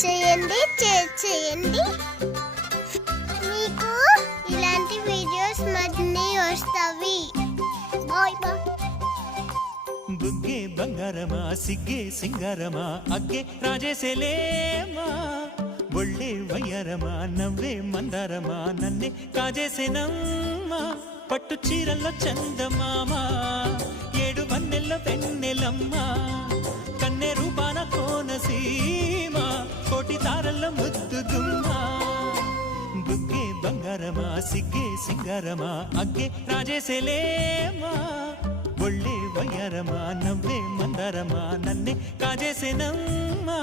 చేయండి, షేర్ చేయండి. మీకు ఇలాంటి వీడియోస్ మరిన్ని వస్తాయి. Bye bye. బుగ్గే బంగారమా సిగ్గే సింగారమా అగ్గే రాజేసేలేమా ఒళ్ళే వయ్యారమా నవ్వే మందారమా నన్నే కాజేసేనమ్మా పట్టు చీరల్లో చందమామా ఏడు వన్నెల్లో పెన్నెలమ్మా కన్నె రూపాన కోనసీమ కోటి తారల్లో ముద్దుగుమ్మా బుగ్గే బంగారమా సిగ్గే సింగారమా అగ్గే రాజేసేలేమా ఒళ్ళే వయ్యారమా నవ్వే మందారమా నన్నే కాజేసేనమ్మా.